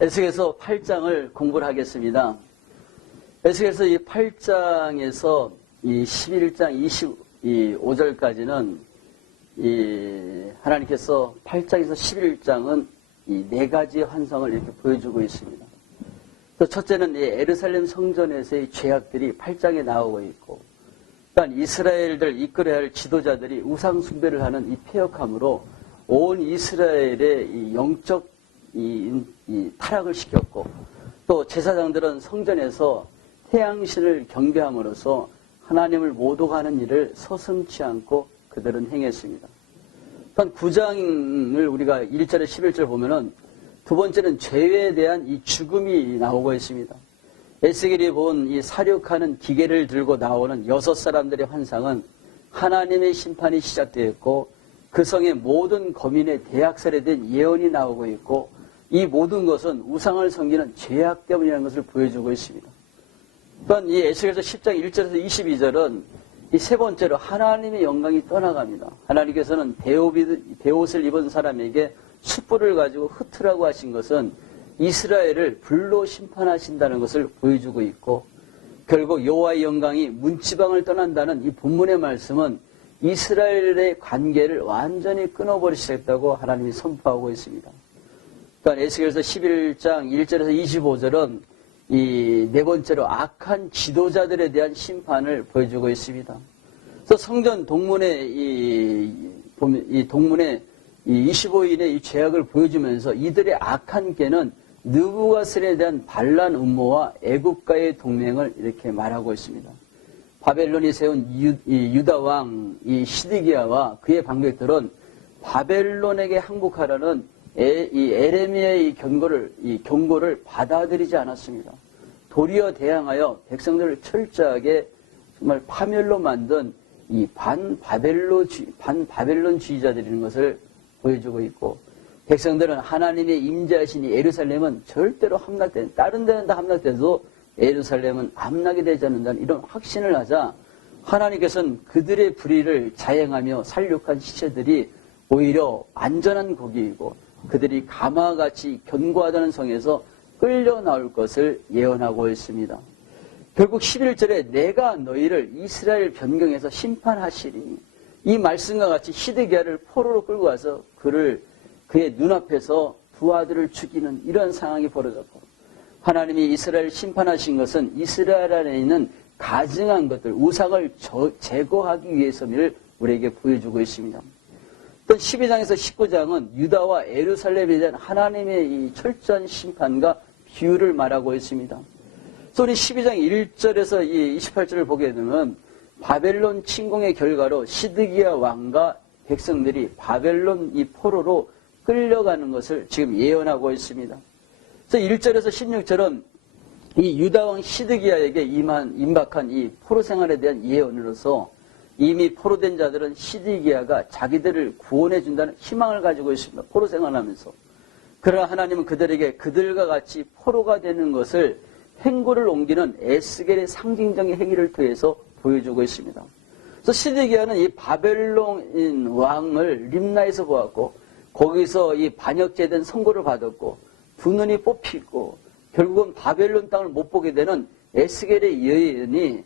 에스겔서 8장을 공부를 하겠습니다. 에스겔서 이 8장에서 이 11장 25절까지는 하나님께서 8장에서 11장은 이 네 가지 환상을 이렇게 보여주고 있습니다. 또 첫째는 이 예루살렘 성전에서의 죄악들이 8장에 나오고 있고, 또한 이스라엘들 이끌어야 할 지도자들이 우상 숭배를 하는 이 패역함으로 온 이스라엘의 이 영적 이 타락을 시켰고, 또 제사장들은 성전에서 태양신을 경배함으로써 하나님을 모독하는 일을 서슴지 않고 그들은 행했습니다. 또한 9장을 우리가 1절에 11절 보면은 두 번째는 죄에 대한 이 죽음이 나오고 있습니다. 에스겔이 본 이 사륙하는 기계를 들고 나오는 6사람들의 환상은 하나님의 심판이 시작되었고, 그 성의 모든 거민의 대학살에 대한 예언이 나오고 있고, 이 모든 것은 우상을 섬기는 죄악 때문이라는 것을 보여주고 있습니다. 또한 이 에스겔서 10장 1절에서 22절은 이 세 번째로 하나님의 영광이 떠나갑니다. 하나님께서는 베옷을 입은 사람에게 숯불을 가지고 흩으라고 하신 것은 이스라엘을 불로 심판하신다는 것을 보여주고 있고, 결국 여호와의 영광이 문지방을 떠난다는 이 본문의 말씀은 이스라엘의 관계를 완전히 끊어버리시겠다고 하나님이 선포하고 있습니다. 또한 에스겔서 11장 1절에서 25절은 이 네 번째로 악한 지도자들에 대한 심판을 보여주고 있습니다. 그래서 성전 동문의 이 동문의 이 25인의 이 죄악을 보여주면서 이들의 악한 꾀는 느부갓네살에 대한 반란 음모와 애국과의 동맹을 이렇게 말하고 있습니다. 바벨론이 세운 유다 왕 이 시드기야와 그의 반객들은 바벨론에게 항복하라는 이 에레미야의 경고를 받아들이지 않았습니다. 도리어 대항하여 백성들을 철저하게 정말 파멸로 만든 이 반바벨론주의자들이라는 것을 보여주고 있고, 백성들은 하나님의 임재하신 이 예루살렘은 절대로 다른 데는 다 함락돼도 예루살렘은 함락이 되지 않는다는 이런 확신을 하자, 하나님께서는 그들의 불의를 자행하며 살육한 시체들이 오히려 안전한 고기이고, 그들이 가마와 같이 견고하다는 성에서 끌려 나올 것을 예언하고 있습니다. 결국 11절에 내가 너희를 이스라엘 변경해서 심판하시리니, 이 말씀과 같이 시드기야를 포로로 끌고 와서 그의 눈앞에서 두 아들을 죽이는 이런 상황이 벌어졌고, 하나님이 이스라엘을 심판하신 것은 이스라엘 안에 있는 가증한 것들, 우상을 제거하기 위해서임을 우리에게 보여주고 있습니다. 또 12장에서 19장은 유다와 예루살렘에 대한 하나님의 이 철저한 심판과 비유를 말하고 있습니다. 그래서 우리 12장 1절에서 이 28절을 보게 되면 바벨론 침공의 결과로 시드기야 왕과 백성들이 바벨론 이 포로로 끌려가는 것을 지금 예언하고 있습니다. 그래서 1절에서 16절은 이 유다 왕 시드기야에게 임박한 이 포로 생활에 대한 예언으로서 이미 포로된 자들은 시드기야가 자기들을 구원해 준다는 희망을 가지고 있습니다. 포로 생활하면서. 그러나 하나님은 그들에게 그들과 같이 포로가 되는 것을 행고를 옮기는 에스겔의 상징적인 행위를 통해서 보여주고 있습니다. 그래서 시드기야는 이 바벨론 왕을 림나에서 보았고, 거기서 이 반역죄된 선고를 받았고, 두 눈이 뽑히고, 결국은 바벨론 땅을 못 보게 되는 에스겔의 예언이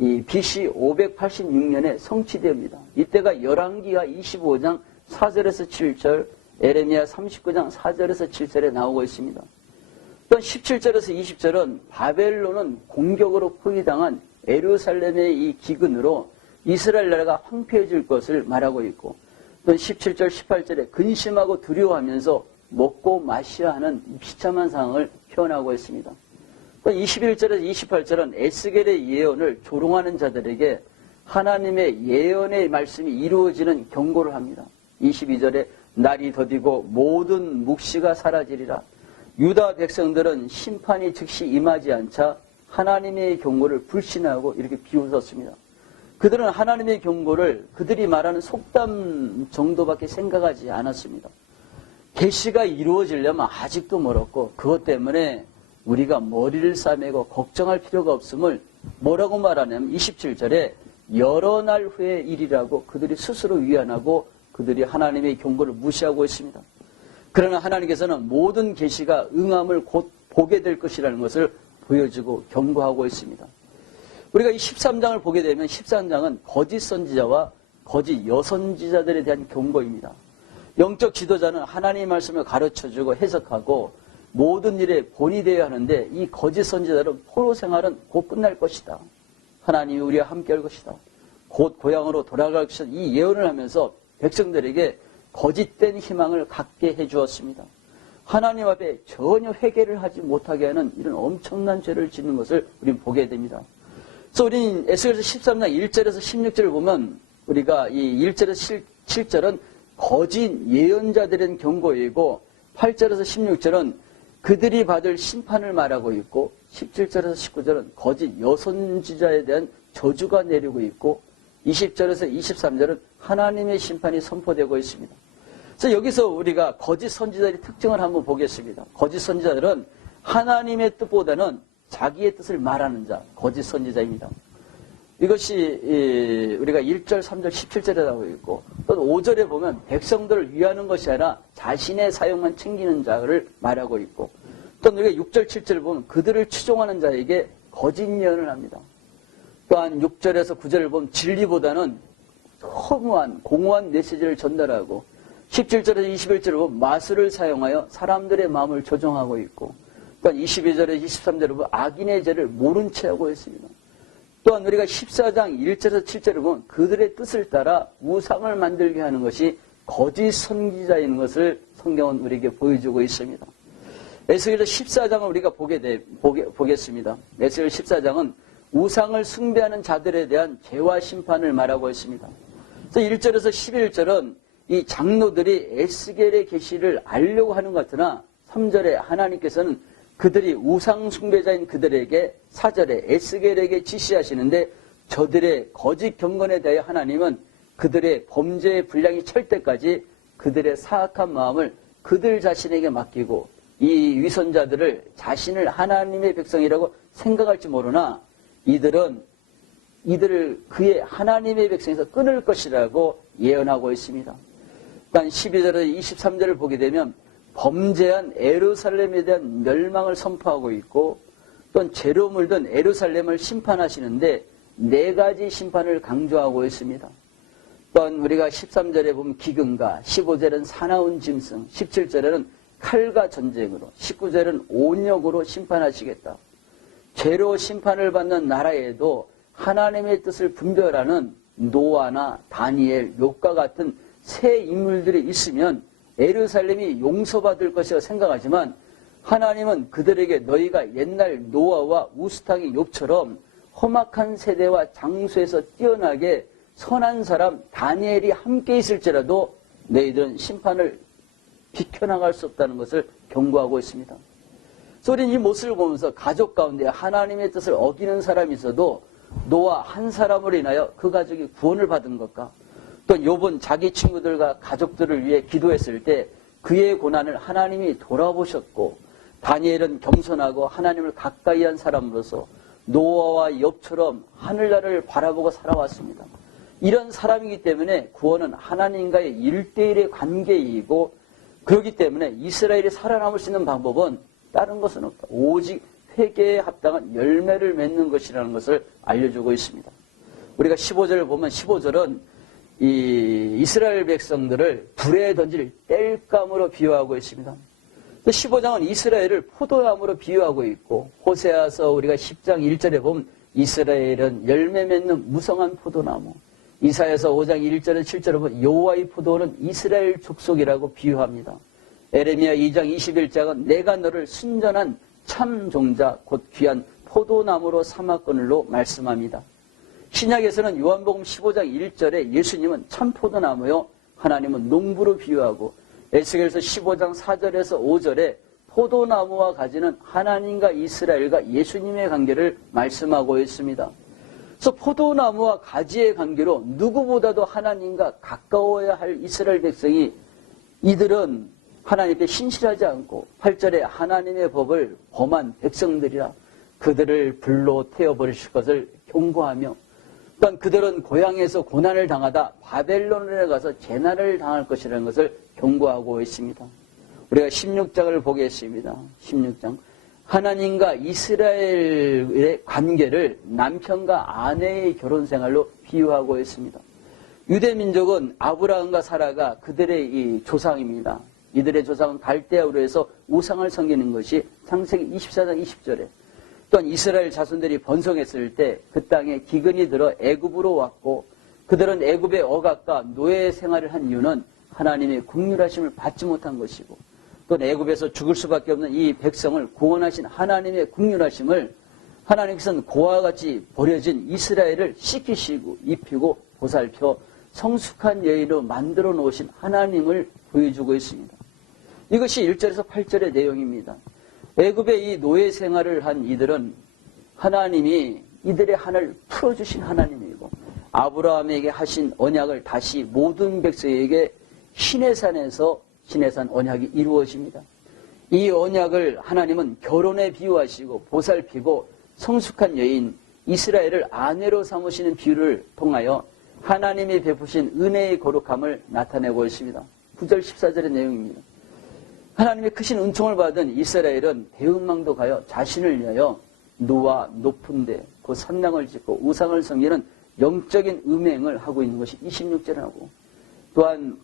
이 BC 586년에 성취됩니다. 이때가 열왕기하 25장 4절에서 7절, 에레미야 39장 4절에서 7절에 나오고 있습니다. 또 17절에서 20절은 바벨론은 공격으로 포위당한 예루살렘의 이 기근으로 이스라엘 나라가 황폐해질 것을 말하고 있고, 또 17절 18절에 근심하고 두려워하면서 먹고 마셔야 하는 비참한 상황을 표현하고 있습니다. 21절에서 28절은 에스겔의 예언을 조롱하는 자들에게 하나님의 예언의 말씀이 이루어지는 경고를 합니다. 22절에 날이 더디고 모든 묵시가 사라지리라. 유다 백성들은 심판이 즉시 임하지 않자 하나님의 경고를 불신하고 이렇게 비웃었습니다. 그들은 하나님의 경고를 그들이 말하는 속담 정도밖에 생각하지 않았습니다. 계시가 이루어지려면 아직도 멀었고, 그것 때문에 우리가 머리를 싸매고 걱정할 필요가 없음을 뭐라고 말하냐면 27절에 여러 날 후의 일이라고 그들이 스스로 위안하고 그들이 하나님의 경고를 무시하고 있습니다. 그러나 하나님께서는 모든 계시가 응함을 곧 보게 될 것이라는 것을 보여주고 경고하고 있습니다. 우리가 이 13장을 보게 되면 13장은 거짓 선지자와 거짓 여선지자들에 대한 경고입니다. 영적 지도자는 하나님의 말씀을 가르쳐주고 해석하고 모든 일에 본이 되어야 하는데 이 거짓 선지자들은 포로 생활은 곧 끝날 것이다. 하나님이 우리와 함께 할 것이다. 곧 고향으로 돌아갈 것이다. 이 예언을 하면서 백성들에게 거짓된 희망을 갖게 해주었습니다. 하나님 앞에 전혀 회개를 하지 못하게 하는 이런 엄청난 죄를 짓는 것을 우리는 보게 됩니다. 그래서 우리는 에스겔서 13장 1절에서 16절을 보면 우리가 이 1절에서 7절은 거짓 예언자들의 경고이고 8절에서 16절은 그들이 받을 심판을 말하고 있고 17절에서 19절은 거짓 여선지자에 대한 저주가 내리고 있고 20절에서 23절은 하나님의 심판이 선포되고 있습니다. 그래서 여기서 우리가 거짓 선지자들의 특징을 한번 보겠습니다. 거짓 선지자들은 하나님의 뜻보다는 자기의 뜻을 말하는 자, 거짓 선지자입니다. 이것이 우리가 1절, 3절, 17절에 나오고 있고 또 5절에 보면 백성들을 위하는 것이 아니라 자신의 사용만 챙기는 자를 말하고 있고 또 우리가 6절, 7절을 보면 그들을 추종하는 자에게 거짓 예언을 합니다. 또한 6절에서 9절을 보면 진리보다는 허무한 공허한 메시지를 전달하고 17절에서 21절을 보면 마술을 사용하여 사람들의 마음을 조종하고 있고 또한 22절에서 23절을 보면 악인의 죄를 모른 채 하고 있습니다. 또한 우리가 14장 1절에서 7절을 보면 그들의 뜻을 따라 우상을 만들게 하는 것이 거짓 선지자인 것을 성경은 우리에게 보여주고 있습니다. 에스겔서 14장을 우리가 보겠습니다. 에스겔 14장은 우상을 숭배하는 자들에 대한 죄와 심판을 말하고 있습니다. 그래서 1절에서 11절은 이 장로들이 에스겔의 계시를 알려고 하는 것 같으나 3절에 하나님께서는 그들이 우상 숭배자인 그들에게 4절에 에스겔에게 지시하시는데 저들의 거짓 경건에 대해 하나님은 그들의 범죄의 분량이 찰 때까지 그들의 사악한 마음을 그들 자신에게 맡기고 이 위선자들을 자신을 하나님의 백성이라고 생각할지 모르나 이들을 그의 하나님의 백성에서 끊을 것이라고 예언하고 있습니다. 그러니까 12절에서 23절을 보게 되면 범죄한 에루살렘에 대한 멸망을 선포하고 있고 또한 죄로 물든 에루살렘을 심판하시는데 4가지 심판을 강조하고 있습니다. 또한 우리가 13절에 보면 기근과 15절은 사나운 짐승, 17절에는 칼과 전쟁으로, 19절은 온역으로 심판하시겠다. 죄로 심판을 받는 나라에도 하나님의 뜻을 분별하는 노아나 다니엘, 욥과 같은 새 인물들이 있으면 에루살렘이 용서받을 것이라 생각하지만 하나님은 그들에게 너희가 옛날 노아와 우스타기 욥처럼 험악한 세대와 장소에서 뛰어나게 선한 사람 다니엘이 함께 있을지라도 너희들은 심판을 비켜나갈 수 없다는 것을 경고하고 있습니다. 그래서 우리는 이 모습을 보면서 가족 가운데 하나님의 뜻을 어기는 사람이 있어도 노아 한 사람으로 인하여 그 가족이 구원을 받은 것과 또 욥은 자기 친구들과 가족들을 위해 기도했을 때 그의 고난을 하나님이 돌아보셨고 다니엘은 겸손하고 하나님을 가까이 한 사람으로서 노아와 욥처럼 하늘나라를 바라보고 살아왔습니다. 이런 사람이기 때문에 구원은 하나님과의 1대1의 관계이고 그렇기 때문에 이스라엘이 살아남을 수 있는 방법은 다른 것은 없다. 오직 회개에 합당한 열매를 맺는 것이라는 것을 알려주고 있습니다. 우리가 15절을 보면 15절은 이 이스라엘 백성들을 불에 던질 땔감으로 비유하고 있습니다. 15장은 이스라엘을 포도나무로 비유하고 있고 호세아서 우리가 10장 1절에 보면 이스라엘은 열매 맺는 무성한 포도나무, 이사야서 5장 1절에 7절에 보면 여호와의 포도는 이스라엘 족속이라고 비유합니다. 에레미야 2장 21장은 내가 너를 순전한 참 종자 곧 귀한 포도나무로 삼았거늘로 말씀합니다. 신약에서는 요한복음 15장 1절에 예수님은 참 포도나무요 하나님은 농부로 비유하고 에스겔서 15장 4절에서 5절에 포도나무와 가지는 하나님과 이스라엘과 예수님의 관계를 말씀하고 있습니다. 그래서 포도나무와 가지의 관계로 누구보다도 하나님과 가까워야 할 이스라엘 백성이 이들은 하나님께 신실하지 않고 8절에 하나님의 법을 범한 백성들이라 그들을 불로 태워버리실 것을 경고하며 또한 그들은 고향에서 고난을 당하다 바벨론에 가서 재난을 당할 것이라는 것을 경고하고 있습니다. 우리가 16장을 보겠습니다. 16장. 하나님과 이스라엘의 관계를 남편과 아내의 결혼 생활로 비유하고 있습니다. 유대 민족은 아브라함과 사라가 그들의 이 조상입니다. 이들의 조상은 갈대아우로 해서 우상을 섬기는 것이 창세기 24장 20절에, 또한 이스라엘 자손들이 번성했을 때 그 땅에 기근이 들어 애굽으로 왔고, 그들은 애굽의 억압과 노예 생활을 한 이유는 하나님의 긍휼하심을 받지 못한 것이고, 또 애굽에서 죽을 수밖에 없는 이 백성을 구원하신 하나님의 긍휼하심을 하나님께서는 고아와 같이 버려진 이스라엘을 씻기시고 입히고 보살펴 성숙한 여인으로 만들어 놓으신 하나님을 보여주고 있습니다. 이것이 1절에서 8절의 내용입니다. 애굽의 이 노예 생활을 한 이들은 하나님이 이들의 한을 풀어주신 하나님이고, 아브라함에게 하신 언약을 다시 모든 백성에게 시내산에서 시내산 언약이 이루어집니다. 이 언약을 하나님은 결혼에 비유하시고 보살피고 성숙한 여인 이스라엘을 아내로 삼으시는 비유를 통하여 하나님이 베푸신 은혜의 거룩함을 나타내고 있습니다. 9절 14절의 내용입니다. 하나님의 크신 은총을 받은 이스라엘은 대음망도 가여 자신을 위하여 노와 높은 데 그 산당을 짓고 우상을 섬기는 영적인 음행을 하고 있는 것이 26절에 나오고, 또한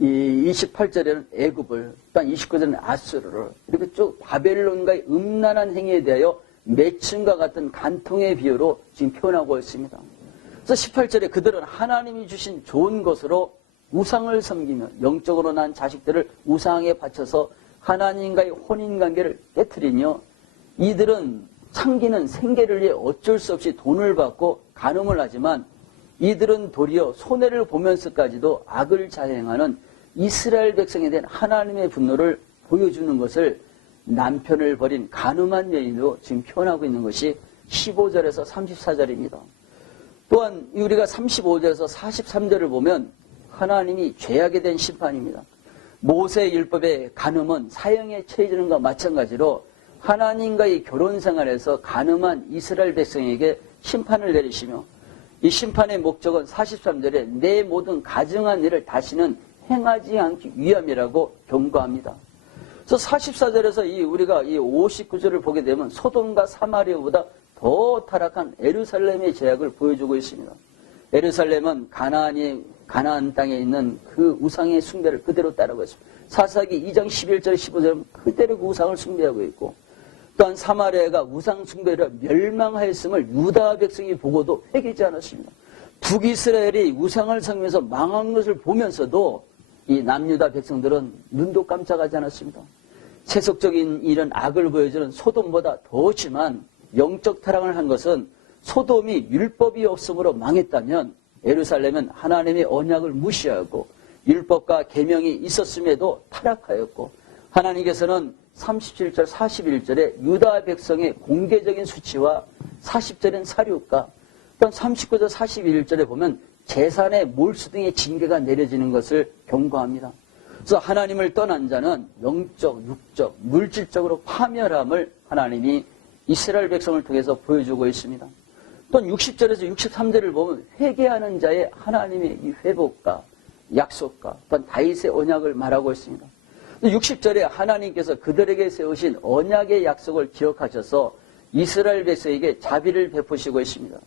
이 28절에는 애굽을, 또한 29절에는 아수르를, 이렇게 쭉 바벨론과의 음란한 행위에 대하여 매춘과 같은 간통의 비유로 지금 표현하고 있습니다. 그래서 18절에 그들은 하나님이 주신 좋은 것으로 우상을 섬기며 영적으로 난 자식들을 우상에 바쳐서 하나님과의 혼인관계를 깨트리며, 이들은 창기는 생계를 위해 어쩔 수 없이 돈을 받고 간음을 하지만 이들은 도리어 손해를 보면서까지도 악을 자행하는 이스라엘 백성에 대한 하나님의 분노를 보여주는 것을 남편을 버린 간음한 여인으로 지금 표현하고 있는 것이 15절에서 34절입니다. 또한 우리가 35절에서 43절을 보면 하나님이 죄악에 대한 심판입니다. 모세의 율법의 간음은 사형에 처해지는 것과 마찬가지로 하나님과의 결혼 생활에서 간음한 이스라엘 백성에게 심판을 내리시며, 이 심판의 목적은 43절에 내 모든 가증한 일을 다시는 행하지 않기 위함이라고 경고합니다. 그래서 44절에서 우리가 이 59절을 보게 되면 소돔과 사마리아보다 더 타락한 예루살렘의 죄악을 보여주고 있습니다. 예루살렘은 가나안 땅에 있는 그 우상의 숭배를 그대로 따르고 있습니다. 사사기 2장 11절 15절은 그대로 그 우상을 숭배하고 있고, 또한 사마리아가 우상 숭배를 멸망하였음을 유다 백성이 보고도 회개하지 않았습니다. 북이스라엘이 우상을 섬기면서 망한 것을 보면서도 이 남유다 백성들은 눈도 깜짝하지 않았습니다. 세속적인 이런 악을 보여주는 소돔보다 더 심한 영적 타락을 한 것은, 소돔이 율법이 없음으로 망했다면 예루살렘은 하나님의 언약을 무시하고 율법과 계명이 있었음에도 타락하였고, 하나님께서는 37절 41절에 유다 백성의 공개적인 수치와 40절엔 사륙과, 또한 39절 41절에 보면 재산의 몰수 등의 징계가 내려지는 것을 경고합니다. 그래서 하나님을 떠난 자는 영적, 육적, 물질적으로 파멸함을 하나님이 이스라엘 백성을 통해서 보여주고 있습니다. 또 60절에서 63절을 보면 회개하는 자의 하나님의 이 회복과 약속과 또한 다윗의 언약을 말하고 있습니다. 60절에 하나님께서 그들에게 세우신 언약의 약속을 기억하셔서 이스라엘 백성에게 자비를 베푸시고 있습니다.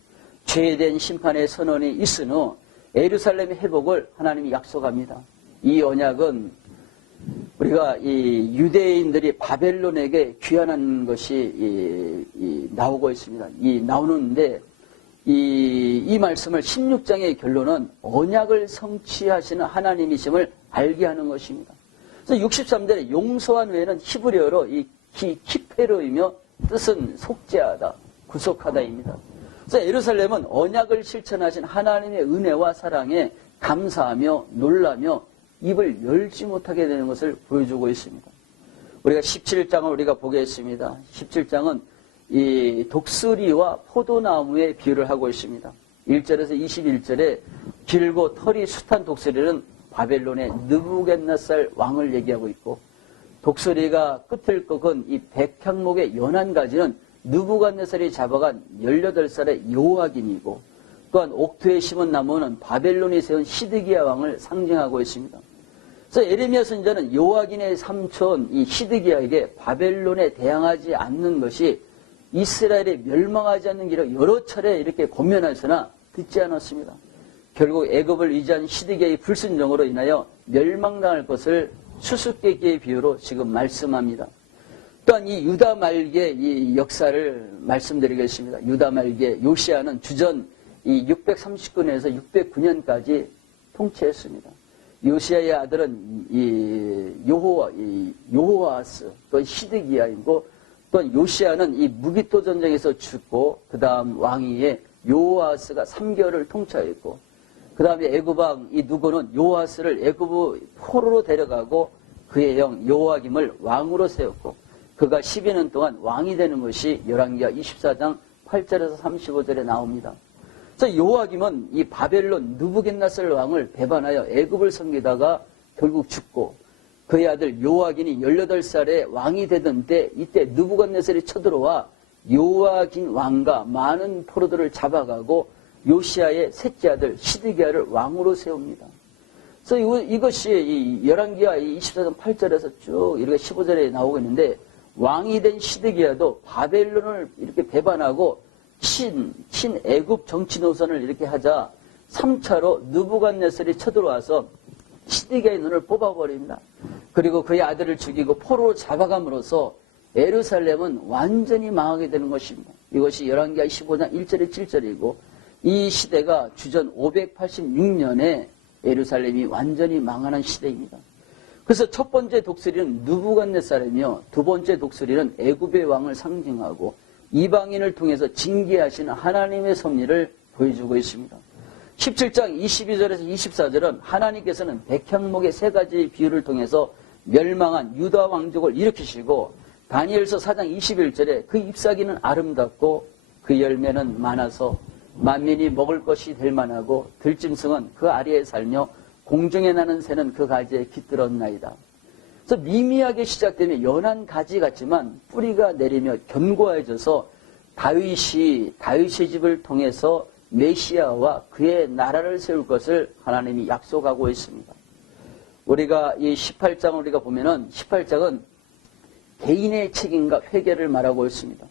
죄에 대한 심판의 선언이 있은 후 예루살렘의 회복을 하나님이 약속합니다. 이 언약은 우리가 이 유대인들이 바벨론에게 귀환한 것이 나오고 있습니다. 나오는데 이 말씀을 16장의 결론은 언약을 성취하시는 하나님이심을 알게 하는 것입니다. 그래서 63절에 용서한 외에는 히브리어로 이 키페로이며 뜻은 속죄하다, 구속하다입니다. 그래서 예루살렘은 언약을 실천하신 하나님의 은혜와 사랑에 감사하며 놀라며 입을 열지 못하게 되는 것을 보여주고 있습니다. 우리가 17장을 우리가 보겠습니다. 17장은 이 독수리와 포도나무의 비유를 하고 있습니다. 1절에서 21절에 길고 털이 숱한 독수리는 바벨론의 느부갓네살 왕을 얘기하고 있고, 독수리가 끝을 꺾은 이 백향목의 연한 가지는 느부갓네살이 잡아간 18살의 여호와김이고, 또한 옥토에 심은 나무는 바벨론이 세운 시드기야 왕을 상징하고 있습니다. 그래서 에레미야 선지자는 요아긴의 삼촌 이 시드기야에게 바벨론에 대항하지 않는 것이 이스라엘이 멸망하지 않는 길을 여러 차례 이렇게 권면하였으나 듣지 않았습니다. 결국 애굽을 의지한 시드기야의 불순종으로 인하여 멸망당할 것을 수수께끼의 비유로 지금 말씀합니다. 또한 이 유다 말기의 이 역사를 말씀드리겠습니다. 유다 말기의 요시야는 주전 이 639년에서 609년까지 통치했습니다. 요시야의 아들은 이 요호아스 또 시드기야이고 또 요시야는 이 무기토 전쟁에서 죽고 그 다음 왕위에 요호아스가 3개월을 통치하였고 그 다음에 애굽왕 이 누고는 요호아스를 애굽 포로로 데려가고 그의 형 요아김을 왕으로 세웠고 그가 12년 동안 왕이 되는 것이 열왕기하 24장 8절에서 35절에 나옵니다. 그래서 요아김은 이 바벨론 느부갓네살 왕을 배반하여 애굽을 섬기다가 결국 죽고 그의 아들 요아긴이 18살에 왕이 되던 때 이때 느부갓네살이 쳐들어와 요아긴 왕과 많은 포로들을 잡아가고 요시야의 셋째 아들 시드기야를 왕으로 세웁니다. 그래서 이것이 이 열왕기하 24장 8절에서 쭉 이렇게 15절에 나오고 있는데 왕이 된 시드기야도 바벨론을 이렇게 배반하고 친애굽 정치 노선을 이렇게 하자 3차로 느부갓네살이 쳐들어와서 시드기야의 눈을 뽑아버립니다. 그리고 그의 아들을 죽이고 포로로 잡아감으로써 예루살렘은 완전히 망하게 되는 것입니다. 이것이 열왕기하 15장 1절에 7절이고 이 시대가 주전 586년에 예루살렘이 완전히 망하는 시대입니다. 그래서 첫 번째 독수리는 느부갓네살이며 두 번째 독수리는 애굽의 왕을 상징하고 이방인을 통해서 징계하시는 하나님의 섭리를 보여주고 있습니다. 17장 22절에서 24절은 하나님께서는 백향목의 세 가지 비유를 통해서 멸망한 유다 왕족을 일으키시고 다니엘서 4장 21절에 그 잎사귀는 아름답고 그 열매는 많아서 만민이 먹을 것이 될 만하고 들짐승은 그 아래에 살며 공중에 나는 새는 그 가지에 깃들었나이다. 그래서 미미하게 시작되며 연한 가지 같지만 뿌리가 내리며 견고해져서 다윗의 집을 통해서 메시아와 그의 나라를 세울 것을 하나님이 약속하고 있습니다. 우리가 이 18장을 우리가 보면은 18장은 개인의 책임과 회개를 말하고 있습니다.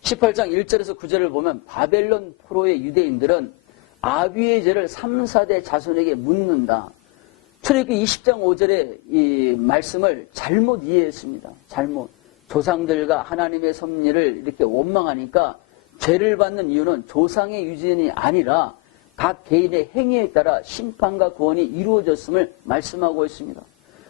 18장 1절에서 9절을 보면 바벨론 포로의 유대인들은 아비의 죄를 3, 4대 자손에게 묻는다. 출애굽기 20장 5절의 이 말씀을 잘못 이해했습니다. 잘못. 조상들과 하나님의 섭리를 이렇게 원망하니까 죄를 받는 이유는 조상의 유전이 아니라 각 개인의 행위에 따라 심판과 구원이 이루어졌음을 말씀하고 있습니다.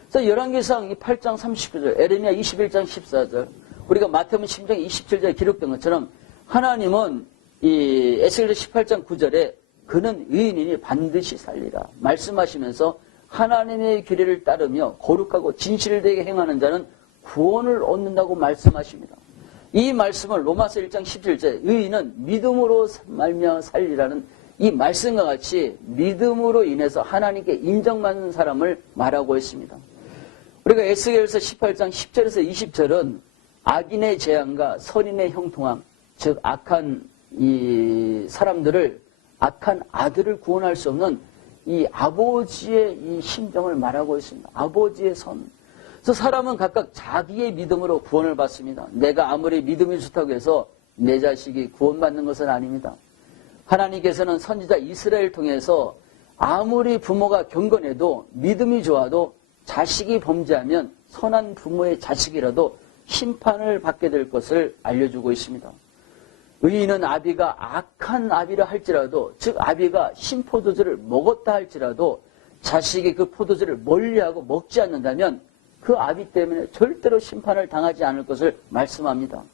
그래서 열왕기상 8장 39절, 에레미야 21장 14절, 우리가 마태복음 10장 27절에 기록된 것처럼 하나님은 이 에스겔서 18장 9절에 그는 의인이니 반드시 살리라 말씀하시면서 하나님의 규례를 따르며 거룩하고 진실되게 행하는 자는 구원을 얻는다고 말씀하십니다. 이 말씀을 로마서 1장 17절에 의인은 믿음으로 말미암아 살리라는 이 말씀과 같이 믿음으로 인해서 하나님께 인정받는 사람을 말하고 있습니다. 우리가 에스겔서 18장 10절에서 20절은 악인의 재앙과 선인의 형통함, 즉 악한 이 사람들을 악한 아들을 구원할 수 없는 이 아버지의 이 심정을 말하고 있습니다. 아버지의 선. 그래서 사람은 각각 자기의 믿음으로 구원을 받습니다. 내가 아무리 믿음이 좋다고 해서 내 자식이 구원받는 것은 아닙니다. 하나님께서는 선지자 이스라엘을 통해서 아무리 부모가 경건해도 믿음이 좋아도 자식이 범죄하면 선한 부모의 자식이라도 심판을 받게 될 것을 알려주고 있습니다. 의인은 아비가 악한 아비라 할지라도, 즉 아비가 신포도주를 먹었다 할지라도 자식이 그 포도주를 멀리하고 먹지 않는다면 그 아비 때문에 절대로 심판을 당하지 않을 것을 말씀합니다.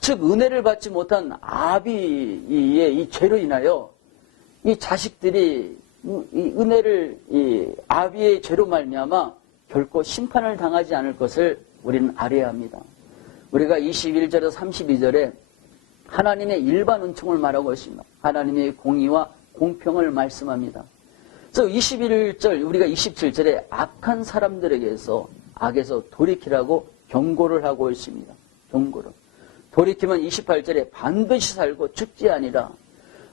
즉 은혜를 받지 못한 아비의 이 죄로 인하여 이 자식들이 이 은혜를 이 아비의 죄로 말미암아 결코 심판을 당하지 않을 것을 우리는 알아야 합니다. 우리가 21절에서 32절에 하나님의 일반 은총을 말하고 있습니다. 하나님의 공의와 공평을 말씀합니다. 그래서 21절, 우리가 27절에 악한 사람들에게서 악에서 돌이키라고 경고를 하고 있습니다. 경고를. 돌이키면 28절에 반드시 살고 죽지 아니라.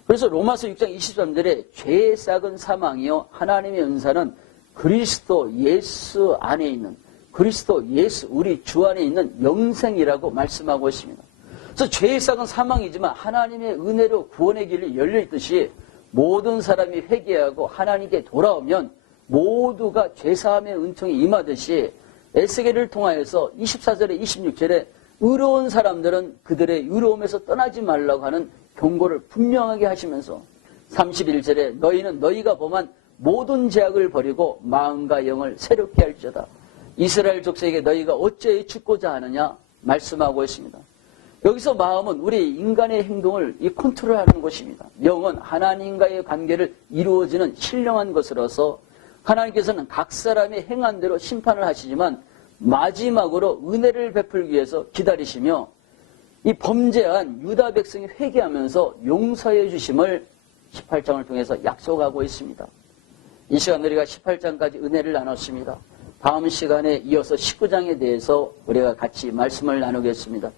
그래서 로마서 6장 23절에 죄의 싹은 사망이요 하나님의 은사는 그리스도 예수 안에 있는, 그리스도 예수 우리 주 안에 있는 영생이라고 말씀하고 있습니다. 그래서 죄의 싹은 사망이지만 하나님의 은혜로 구원의 길이 열려있듯이 모든 사람이 회개하고 하나님께 돌아오면 모두가 죄사함의 은총이 임하듯이 에스겔을 통하여서 24절에 26절에 의로운 사람들은 그들의 의로움에서 떠나지 말라고 하는 경고를 분명하게 하시면서 31절에 너희는 너희가 범한 모든 죄악을 버리고 마음과 영을 새롭게 할지어다. 이스라엘 족속에게 너희가 어찌 죽고자 하느냐 말씀하고 있습니다. 여기서 마음은 우리 인간의 행동을 컨트롤하는 것입니다. 영은 하나님과의 관계를 이루어지는 신령한 것으로서 하나님께서는 각 사람의 행한 대로 심판을 하시지만 마지막으로 은혜를 베풀기 위해서 기다리시며 이 범죄한 유다 백성이 회개하면서 용서해 주심을 18장을 통해서 약속하고 있습니다. 이 시간 우리가 18장까지 은혜를 나눴습니다. 다음 시간에 이어서 19장에 대해서 우리가 같이 말씀을 나누겠습니다.